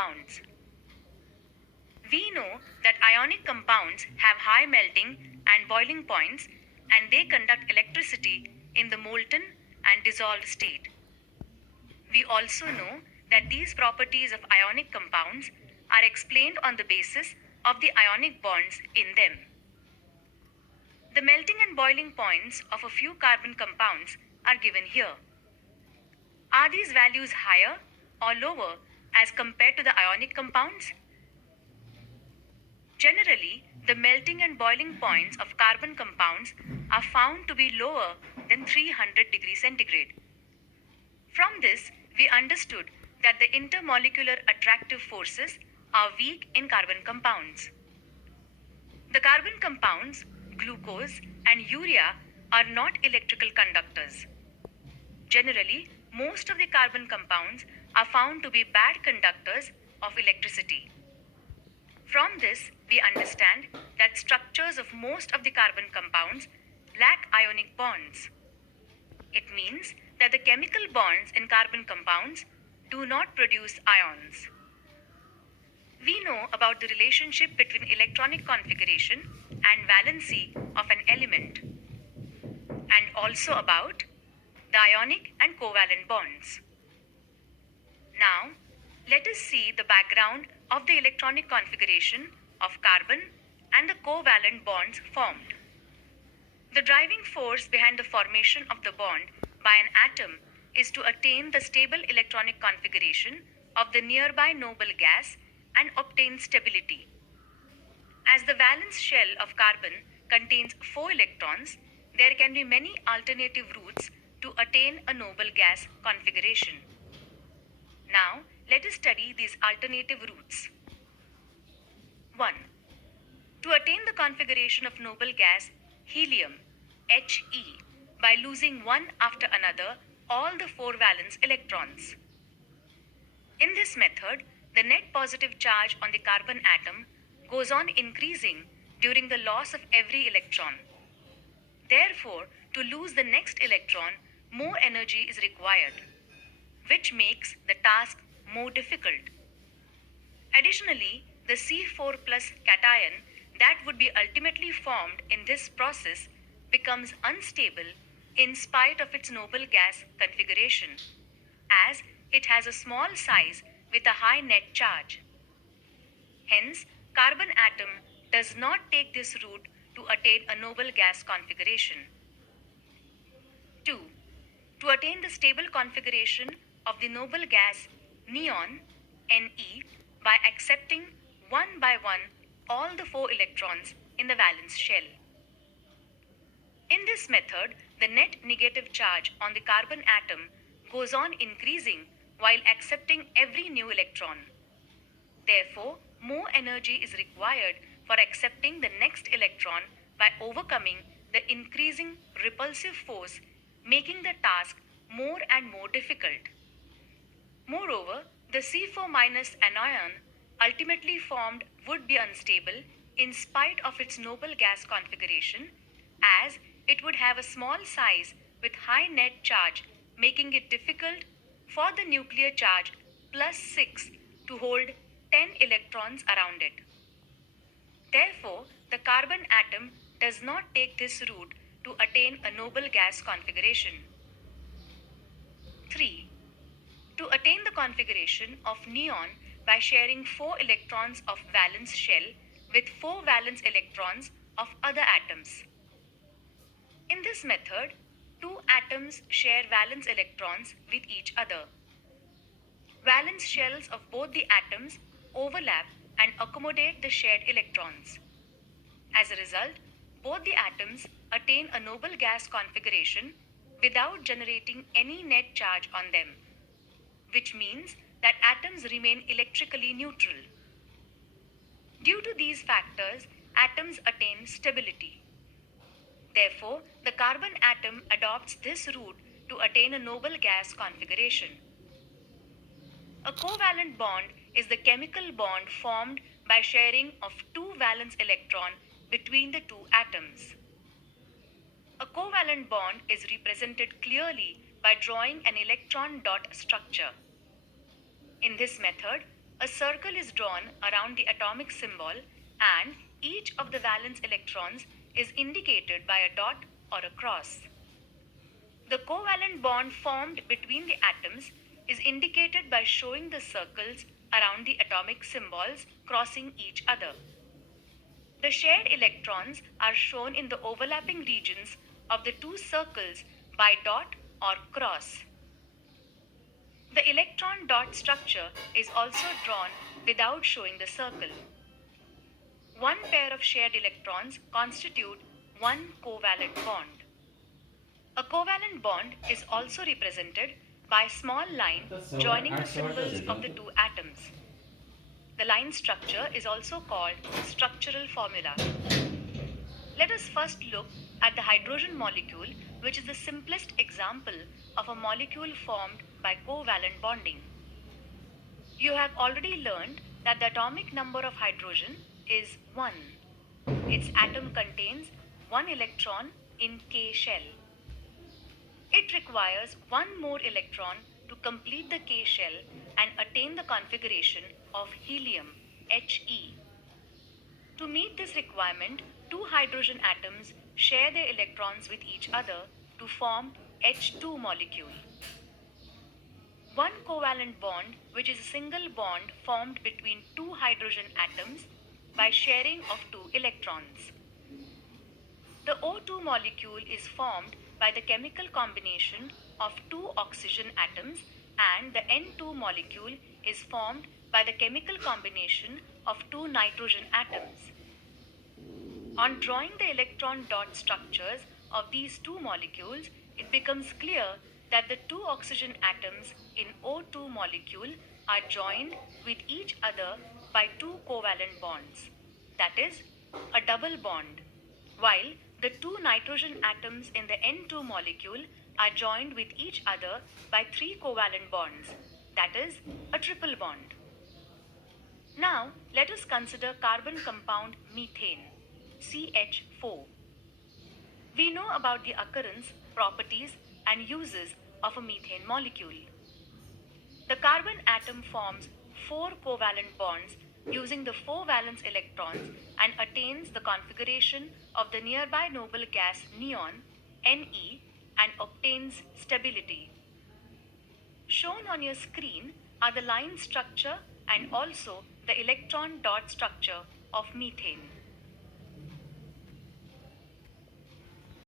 compounds. We know that ionic compounds have high melting and boiling points, and they conduct electricity in the molten and dissolved state. We also know that these properties of ionic compounds are explained on the basis of the ionic bonds in them. The melting and boiling points of a few carbon compounds are given here. Are these values higher or lower as compared to the ionic compounds? Generally, the melting and boiling points of carbon compounds are found to be lower than 300 degrees centigrade. From this, we understood that the intermolecular attractive forces are weak in carbon compounds. The carbon compounds, glucose and urea, are not electrical conductors. Generally, most of the carbon compounds are found to be bad conductors of electricity. From this, we understand that structures of most of the carbon compounds lack ionic bonds. It means that the chemical bonds in carbon compounds do not produce ions. We know about the relationship between electronic configuration and valency of an element, and also about the ionic and covalent bonds. Now, let us see the background of the electronic configuration of carbon and the covalent bonds formed. The driving force behind the formation of the bond by an atom is to attain the stable electronic configuration of the nearby noble gas and obtain stability. As the valence shell of carbon contains 4 electrons, there can be many alternative routes to attain a noble gas configuration. Now, let us study these alternative routes. 1. To attain the configuration of noble gas helium, He, by losing one after another all the 4 valence electrons. In this method, the net positive charge on the carbon atom goes on increasing during the loss of every electron. Therefore, to lose the next electron, more energy is required, which makes the task more difficult. Additionally, the C4 plus cation that would be ultimately formed in this process becomes unstable in spite of its noble gas configuration, as it has a small size with a high net charge. Hence, carbon atom does not take this route to attain a noble gas configuration. 2. To attain the stable configuration of the noble gas neon, Ne, by accepting one by one all the 4 electrons in the valence shell. In this method, the net negative charge on the carbon atom goes on increasing while accepting every new electron. Therefore, more energy is required for accepting the next electron by overcoming the increasing repulsive force, making the task more and more difficult. Moreover, the C4- anion ultimately formed would be unstable in spite of its noble gas configuration, as it would have a small size with high net charge, making it difficult for the nuclear charge plus 6 to hold 10 electrons around it. Therefore, the carbon atom does not take this route to attain a noble gas configuration. 3. To attain the configuration of neon by sharing 4 electrons of valence shell with 4 valence electrons of other atoms. In this method, 2 atoms share valence electrons with each other. Valence shells of both the atoms overlap and accommodate the shared electrons. As a result, both the atoms attain a noble gas configuration without generating any net charge on them, which means that atoms remain electrically neutral. Due to these factors, atoms attain stability. Therefore, the carbon atom adopts this route to attain a noble gas configuration. A covalent bond is the chemical bond formed by sharing of 2 valence electrons between the 2 atoms. A covalent bond is represented clearly by drawing an electron dot structure. In this method, A circle is drawn around the atomic symbol and each of the valence electrons is indicated by a dot or a cross. The covalent bond formed between the atoms is indicated by showing the circles around the atomic symbols crossing each other. The shared electrons are shown in the overlapping regions of the two circles by dot or cross. The electron dot structure is also drawn without showing the circle. One pair of shared electrons constitute one covalent bond. A covalent bond is also represented by a small line joining the symbols of the two atoms. The line structure is also called structural formula. Let us first look at the hydrogen molecule, which is the simplest example of a molecule formed by covalent bonding. You have already learned that the atomic number of hydrogen is 1. Its atom contains 1 electron in K shell. It requires one more electron to complete the K shell and attain the configuration of helium, He. To meet this requirement, two hydrogen atoms share their electrons with each other to form H2 molecule. One covalent bond, which is a single bond formed between two hydrogen atoms by sharing of two electrons. The O2 molecule is formed by the chemical combination of two oxygen atoms, and the N2 molecule is formed by the chemical combination of two nitrogen atoms. On drawing the electron dot structures of these two molecules, it becomes clear that the two oxygen atoms in O2 molecule are joined with each other by two covalent bonds, that is, a double bond, while the two nitrogen atoms in the N2 molecule are joined with each other by three covalent bonds, that is, a triple bond. Now, let us consider carbon compound methane, CH4. We know about the occurrence, properties, and uses of a methane molecule. The carbon atom forms 4 covalent bonds using the 4 valence electrons and attains the configuration of the nearby noble gas neon, Ne, and obtains stability. Shown on your screen are the line structure and also the electron dot structure of methane.